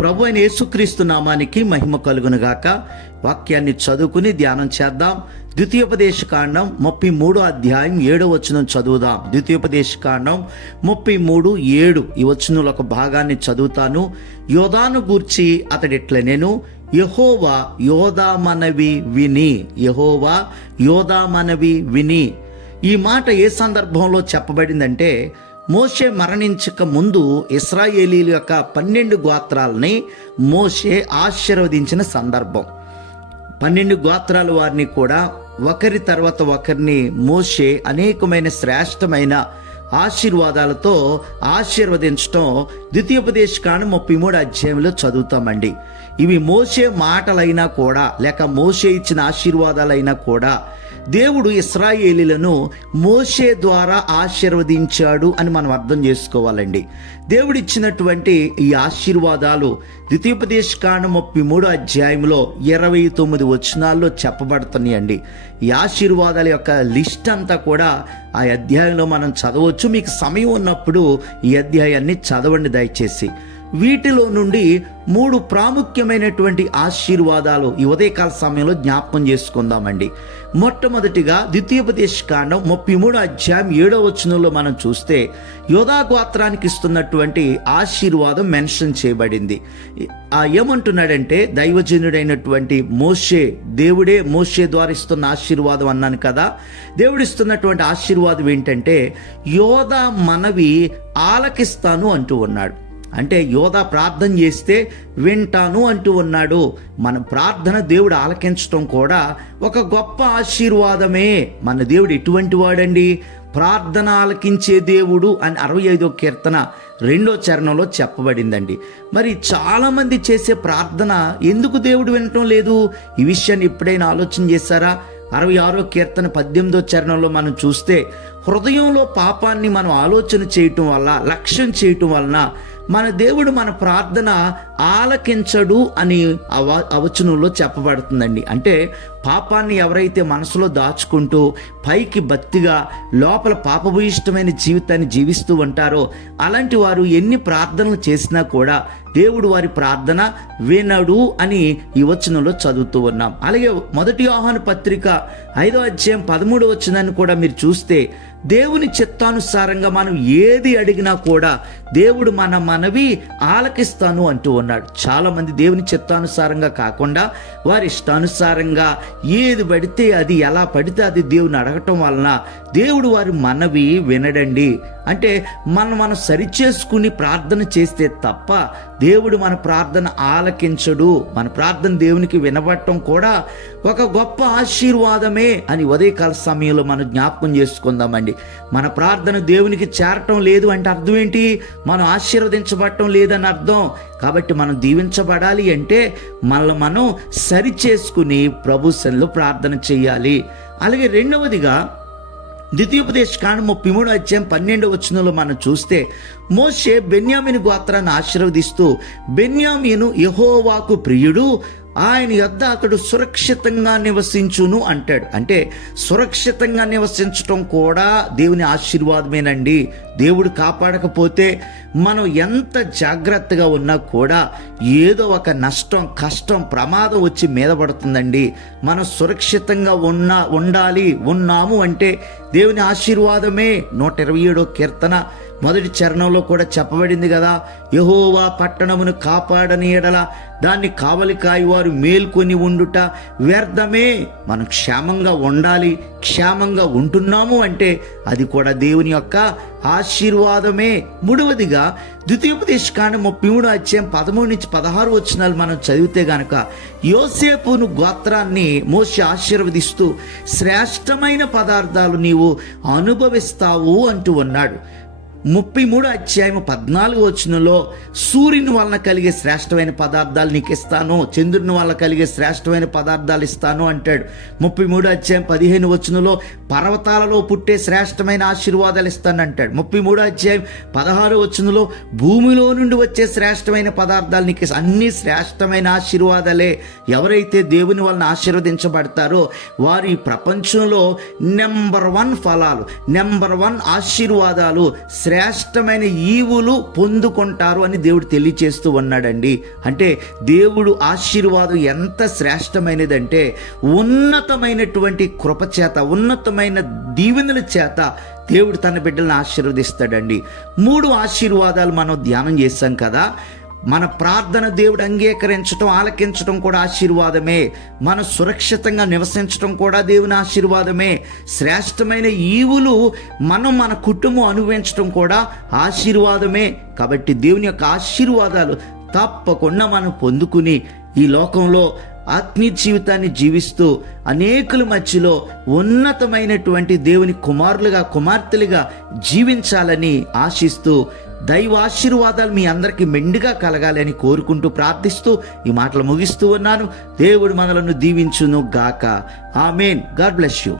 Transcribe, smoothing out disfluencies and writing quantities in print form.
ప్రభు అయిన యేసుక్రీస్తు నామానికి మహిమ కలుగునుగాక. వాక్యాన్ని చదువుకుని ధ్యానం చేద్దాం. ద్వితీయోపదేశకాండం 33 అధ్యాయం 7వ వచనం చదువుదాం. ద్వితీయోపదేశకాండం 33:7 ఈ వచనంలో ఒక భాగాన్ని చదువుతాను. యోదాను గూర్చి అతడిట్లనెను, యెహోవా యోదా మనవి విని. యెహోవా యోదా మనవి విని. ఈ మాట ఏ సందర్భంలో చెప్పబడిందంటే, మోషే మరణించక ముందు ఇశ్రాయేలీల యొక్క 12 గోత్రాలని మోషే ఆశీర్వదించిన సందర్భం. 12 గోత్రాల వారిని కూడా ఒకరి తర్వాత ఒకరిని మోషే అనేకమైన శ్రేష్టమైన ఆశీర్వాదాలతో ఆశీర్వదించడం ద్వితీయోపదేశకాండం 33 అధ్యాయంలో చదువుతామండి. ఇవి మోషే మాటలైనా కూడా లేక మోషే ఇచ్చిన ఆశీర్వాదాలైనా కూడా దేవుడు ఇశ్రాయేలీలను మోషే ద్వారా ఆశీర్వదించాడు అని మనం అర్థం చేసుకోవాలండి. దేవుడు ఇచ్చినటువంటి ఈ ఆశీర్వాదాలు ద్వితీయోపదేశకాండం 33 అధ్యాయంలో 29 వచనాల్లో చెప్పబడుతున్నాయండి. ఈ ఆశీర్వాదాల యొక్క లిస్ట్ అంతా కూడా ఆ అధ్యాయంలో మనం చదవచ్చు. మీకు సమయం ఉన్నప్పుడు ఈ అధ్యాయాన్ని చదవండి దయచేసి. వీటిలో నుండి 3 ప్రాముఖ్యమైనటువంటి ఆశీర్వాదాలు ఈ ఉదయకాల సమయంలో జ్ఞాపకం చేసుకుందామండి. మొట్టమొదటిగా ద్వితీయోపదేశకాండం 33 అధ్యాయం 7వ వచనంలో మనం చూస్తే యోదా గోత్రానికి ఇస్తున్నటువంటి ఆశీర్వాదం మెన్షన్ చేయబడింది. ఏమంటున్నాడంటే, దైవజనుడైనటువంటి మోషే, దేవుడే మోషే ద్వారా ఇస్తున్న ఆశీర్వాదం అన్నాను కదా. దేవుడిస్తున్నటువంటి ఆశీర్వాదం ఏంటంటే, యోదా మనవి ఆలకిస్తాను అంటూ ఉన్నాడు. అంటే యోదా ప్రార్థన చేస్తే వింటాను అంటూ ఉన్నాడు. మన ప్రార్థన దేవుడు ఆలకించడం కూడా ఒక గొప్ప ఆశీర్వాదమే. మన దేవుడు ఎటువంటి వాడండి? ప్రార్థన ఆలకించే దేవుడు అని 65వ కీర్తన 2వ చరణంలో చెప్పబడిందండి. మరి చాలామంది చేసే ప్రార్థన ఎందుకు దేవుడు వినటం లేదు? ఈ విషయాన్ని ఎప్పుడైనా ఆలోచన చేశారా? 66వ కీర్తన 18వ చరణంలో మనం చూస్తే, హృదయంలో పాపాన్ని మనం ఆలోచన చేయటం వల్ల, లక్ష్యం చేయటం వలన మన దేవుడు మన ప్రార్థన ఆలకించడు అని వచనంలో చెప్పబడుతుందండి. అంటే పాపాన్ని ఎవరైతే మనసులో దాచుకుంటూ పైకి భక్తిగా లోపల పాపభూయిష్టమైన జీవితాన్ని జీవిస్తూ ఉంటారో అలాంటి వారు ఎన్ని ప్రార్థనలు చేసినా కూడా దేవుడు వారి ప్రార్థన వినడు అని ఈ వచనంలో చదువుతూ ఉన్నాం. అలాగే 1 యోహాను పత్రిక 5వ అధ్యాయం 13వ వచనాన్ని కూడా మీరు చూస్తే, దేవుని చిత్తానుసారంగా మనం ఏది అడిగినా కూడా దేవుడు మన మనవి ఆలకిస్తాను అంటూ ఉన్నాడు. చాలామంది దేవుని చిత్తానుసారంగా కాకుండా వారి ఇష్టానుసారంగా ఏది పడితే అది, ఎలా పడితే అది దేవుని అడగటం వలన దేవుడు వారి మనవి వినడండి. అంటే మనం సరిచేసుకుని ప్రార్థన చేస్తే తప్ప దేవుడు మన ప్రార్థన ఆలకించడు. మన ప్రార్థన దేవునికి వినబడటం కూడా ఒక గొప్ప ఆశీర్వాదమే అని ఉదయకాల సమయంలో మనం జ్ఞాపకం చేసుకుందామండి. మన ప్రార్థన దేవునికి చేరటం లేదు అంటే అర్థం ఏంటి? మనం ఆశీర్వదించబడటం లేదని అర్థం. కాబట్టి మనం దీవించబడాలి అంటే మనం సరిచేసుకుని ప్రభు సన్నిధిలో ప్రార్థన చేయాలి. అలాగే రెండవదిగా ద్వితీయోపదేశకాండం 33 అధ్యాయం 12వ వచనంలో మనం చూస్తే, మోషే బెన్యామీను గోత్రాన్ని ఆశీర్వదిస్తూ, బెన్యామీను యెహోవాకు ప్రియుడు, ఆయన యొద్ద అతడు సురక్షితంగా నివసించును అంటాడు. అంటే సురక్షితంగా నివసించటం కూడా దేవుని ఆశీర్వాదమేనండి. దేవుడు కాపాడకపోతే మనం ఎంత జాగ్రత్తగా ఉన్నా కూడా ఏదో ఒక నష్టం, కష్టం, ప్రమాదం వచ్చి మీద పడుతుందండి. మనం సురక్షితంగా ఉన్నాము అంటే దేవుని ఆశీర్వాదమే. 127వ కీర్తన 1వ చరణంలో కూడా చెప్పబడింది కదా, యెహోవా పట్టణమును కాపాడని ఎడల దాన్ని కావలి కాయవారు మేల్కొని ఉండుట వ్యర్థమే. మనం క్షేమంగా ఉండాలి, క్షేమంగా ఉంటున్నాము అంటే అది కూడా దేవుని యొక్క ఆశీర్వాదమే. మూడవదిగా ద్వితీయోపదేశకాండం 33 అధ్యాయం 13 నుంచి 16 వచనాలు మనం చదివితే గనక, యోసేపును గోత్రాన్ని మోషే ఆశీర్వదిస్తూ శ్రేష్టమైన పదార్థాలు నీవు అనుభవిస్తావు అంటూ ఉన్నాడు. 33 అధ్యాయం 14 వచనంలో సూర్యుని వలన కలిగే శ్రేష్టమైన పదార్థాలు నీకు ఇస్తాను, చంద్రుని వలన కలిగే శ్రేష్టమైన పదార్థాలు ఇస్తాను అంటాడు. 33 అధ్యాయం 15 వచనంలో పర్వతాలలో పుట్టే శ్రేష్టమైన ఆశీర్వాదాలు ఇస్తాను అంటాడు. 33 అధ్యాయం 16 వచనంలో భూమిలో నుండి వచ్చే శ్రేష్టమైన పదార్థాలు నీకు, అన్ని శ్రేష్టమైన ఆశీర్వాదాలే. ఎవరైతే దేవుని వలన ఆశీర్వదించబడతారో వారి ప్రపంచంలో నెంబర్ 1 ఫలాలు, నెంబర్ 1 ఆశీర్వాదాలు, శ్రేష్టమైన ఈవులు పొందుకుంటారు అని దేవుడు తెలియచేస్తూ ఉన్నాడండి. అంటే దేవుడు ఆశీర్వాదం ఎంత శ్రేష్టమైనదంటే ఉన్నతమైనటువంటి కృప చేత, ఉన్నతమైన దీవెనల చేత దేవుడు తన బిడ్డలను ఆశీర్వదిస్తాడండి. 3 ఆశీర్వాదాలు మనం ధ్యానం చేశాం కదా. మన ప్రార్థన దేవుడు అంగీకరించడం, ఆలకించడం కూడా ఆశీర్వాదమే. మనం సురక్షితంగా నివసించడం కూడా దేవుని ఆశీర్వాదమే. శ్రేష్టమైన ఈవులు మన కుటుంబం అనుభవించడం కూడా ఆశీర్వాదమే. కాబట్టి దేవుని యొక్క ఆశీర్వాదాలు తప్పకుండా మనం పొందుకుని ఈ లోకంలో ఆత్మీయ జీవితాన్ని జీవిస్తూ అనేకుల మధ్యలో ఉన్నతమైనటువంటి దేవుని కుమారులుగా, కుమార్తెలుగా జీవించాలని ఆశిస్తూ దైవ ఆశీర్వాదాలు మీ అందరికీ మెండుగా కలగాలని కోరుకుంటూ ప్రార్థిస్తూ ఈ మాటలు ముగిస్తూ ఉన్నాను. దేవుడు మనలను దీవించును గాక. ఆమేన్. God bless you.